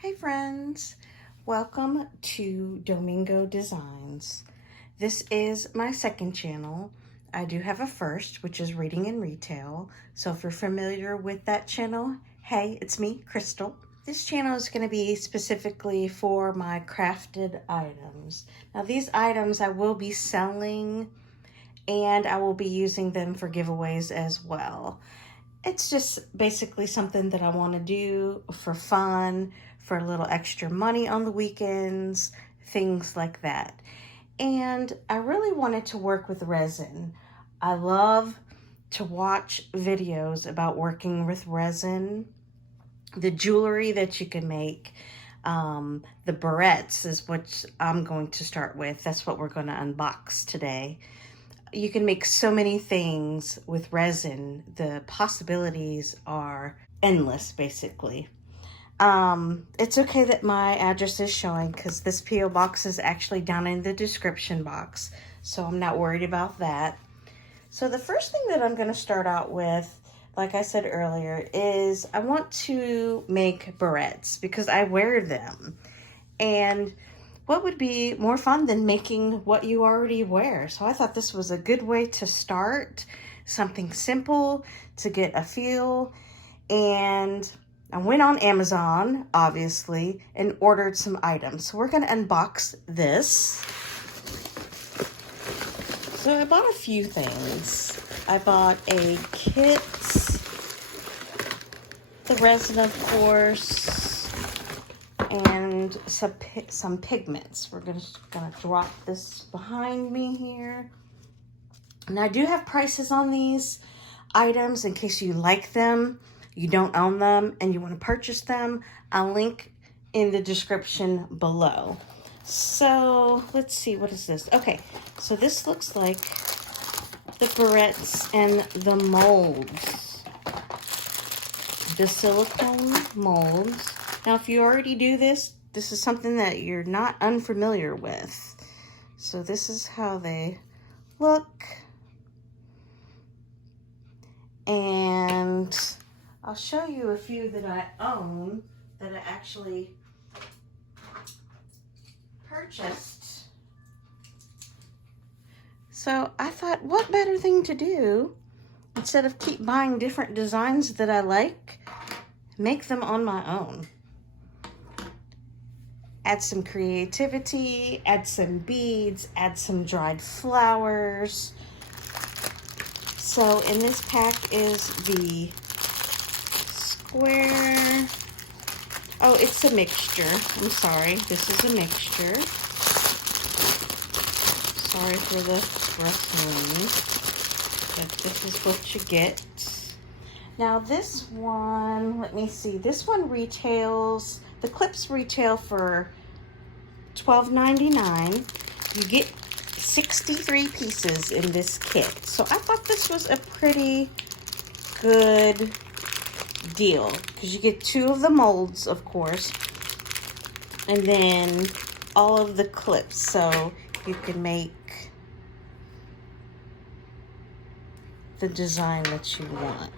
Hey friends, welcome to Domingo Designs. This is my second channel. I do have a first, which is Reading and Retail. So if you're familiar with that channel, hey, it's me, Crystal. This channel is going to be specifically for my crafted items. Now these items I will be selling and I will be using them for giveaways as well. It's just basically something that I want to do for fun, for a little extra money on the weekends, things like that. And I really wanted to work with resin. I love to watch videos about working with resin, the jewelry that you can make. The barrettes is what I'm going to start with. That's what we're going to unbox today. You can make so many things with resin. The possibilities are endless, basically. It's okay that my address is showing because this P.O. box is actually down in the description box, so I'm not worried about that. So the first thing that I'm going to start out with, like I said earlier, is I want to make barrettes because I wear them. And what would be more fun than making what you already wear? So I thought this was a good way to start, something simple to get a feel. And I went on Amazon, obviously, and ordered some items. So we're going to unbox this. So I bought a few things. I bought a kit, the resin, of course, and some pigments. We're gonna drop this behind me here. And I do have prices on these items in case you like them, you don't own them, and you want to purchase them. I'll link in the description below. So let's see, what is this? Okay, so this looks like the barrettes and the molds, the silicone molds. Now, if you already do this, this is something that you're not unfamiliar with. So this is how they look. And I'll show you a few that I own that I actually purchased. So I thought, what better thing to do instead of keep buying different designs that I like, make them on my own. Add some creativity, add some beads, add some dried flowers. So in this pack is the square. Oh, it's a mixture. I'm sorry. This is a mixture. Sorry for the rustling, but this is what you get. Now this one, let me see. This one retails, the clips retail for $12.99. You get 63 pieces in this kit. So I thought this was a pretty good deal because you get 2 of the molds, of course, and then all of the clips, so you can make the design that you want.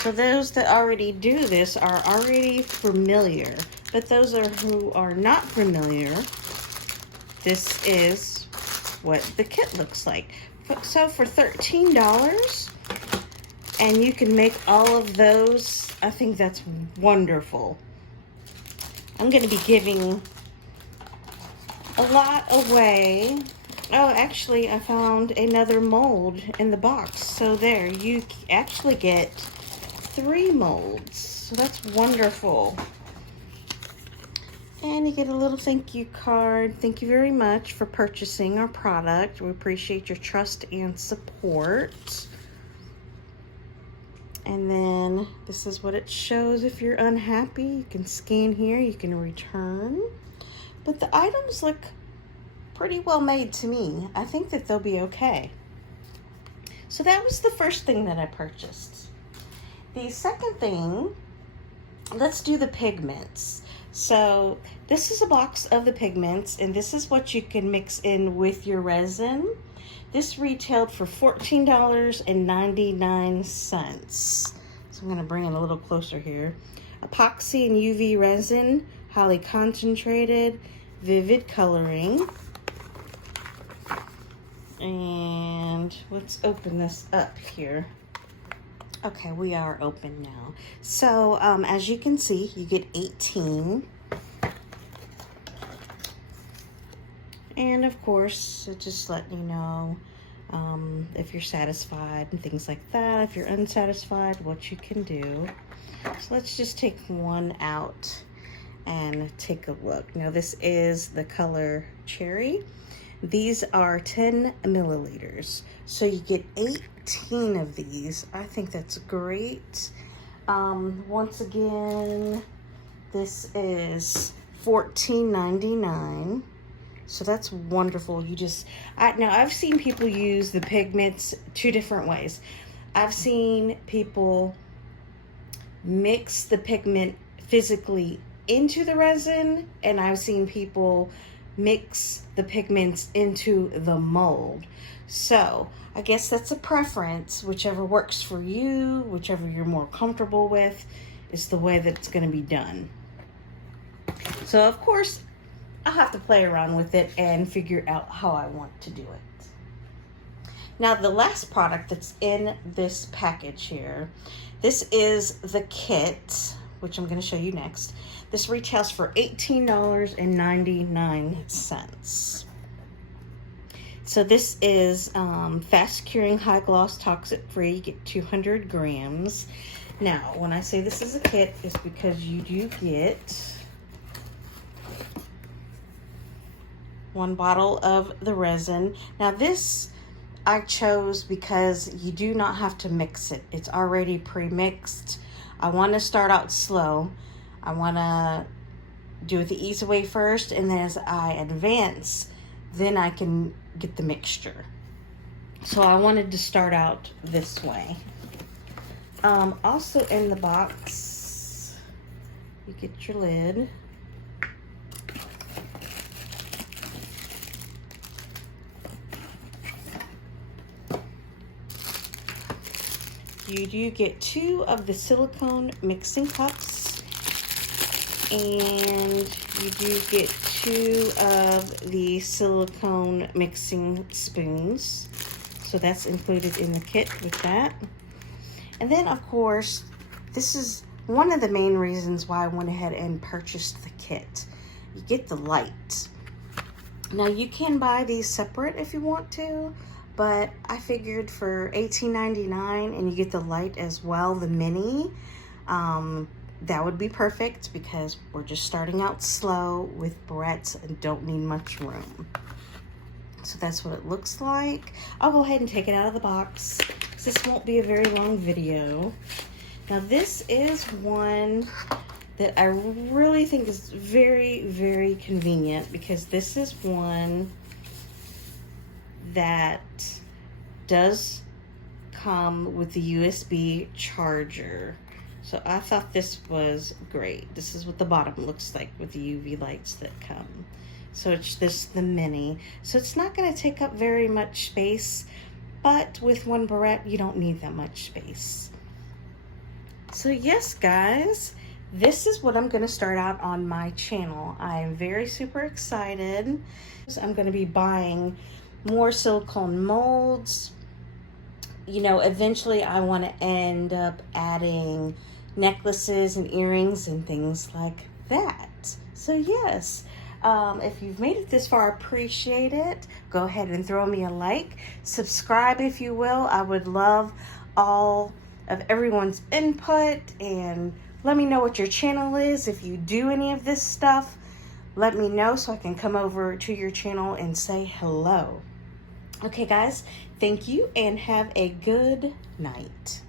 So those that already do this are already familiar, but those who are not familiar, this is what the kit looks like. So for $13, and you can make all of those, I think that's wonderful. I'm going to be giving a lot away. Oh, actually, I found another mold in the box. So there, you actually get 3 molds. So that's wonderful. And you get a little thank you card. Thank you very much for purchasing our product. We appreciate your trust and support. And then this is what it shows if you're unhappy. You can scan here, you can return. But the items look pretty well made to me. I think that they'll be okay. So that was the first thing that I purchased. The second thing, let's do the pigments. So this is a box of the pigments, and this is what you can mix in with your resin. This retailed for $14.99. So I'm gonna bring it a little closer here. Epoxy and UV resin, highly concentrated, vivid coloring. And let's open this up here. Okay, we are open now. So as you can see, you get 18. And of course, it just letting you know if you're satisfied and things like that. If you're unsatisfied, what you can do. So let's just take one out and take a look. Now this is the color Cherry. These are 10 milliliters. So you get 18 of these. I think that's great. Once again, this is $14.99. So that's wonderful. You just, now I've seen people use the pigments two different ways. I've seen people mix the pigment physically into the resin, and I've seen people mix the pigments into the mold. So I guess that's a preference. Whichever works for you, whichever you're more comfortable with, is the way that it's going to be done. So of course, I'll have to play around with it and figure out how I want to do it. Now the last product that's in this package here, this is the kit, which I'm going to show you next. This retails for $18.99. So this is fast curing, high gloss, toxic free. You get 200 grams. Now when I say this is a kit, it's because you do get one bottle of the resin. Now this I chose because you do not have to mix it. It's already pre-mixed. I want to start out slow. I want to do it the easy way first, and then as I advance, then I can get the mixture. So I wanted to start out this way. Also in the box, you get your lid. You do get 2 of the silicone mixing cups, and you do get 2 of the silicone mixing spoons. So that's included in the kit with that. And then of course, this is one of the main reasons why I went ahead and purchased the kit. You get the light. Now you can buy these separate if you want to, but I figured for $18.99 and you get the light as well, the mini, that would be perfect because we're just starting out slow with barrettes and don't need much room. So that's what it looks like. I'll go ahead and take it out of the box because this won't be a very long video. Now this is one that I really think is very, very convenient because this is one that does come with the USB charger. So I thought this was great. This is what the bottom looks like with the UV lights that come. So it's just the mini. So it's not going to take up very much space, but with one barrette, you don't need that much space. So yes, guys, this is what I'm going to start out on my channel. I am very super excited. I'm going to be buying more silicone molds. You know, eventually I want to end up adding necklaces and earrings and things like that. So yes, if you've made it this far, appreciate it. Go ahead and throw me a like. Subscribe if you will. I would love all of everyone's input, and let me know what your channel is. If you do any of this stuff, let me know so I can come over to your channel and say hello. Okay guys, thank you and have a good night.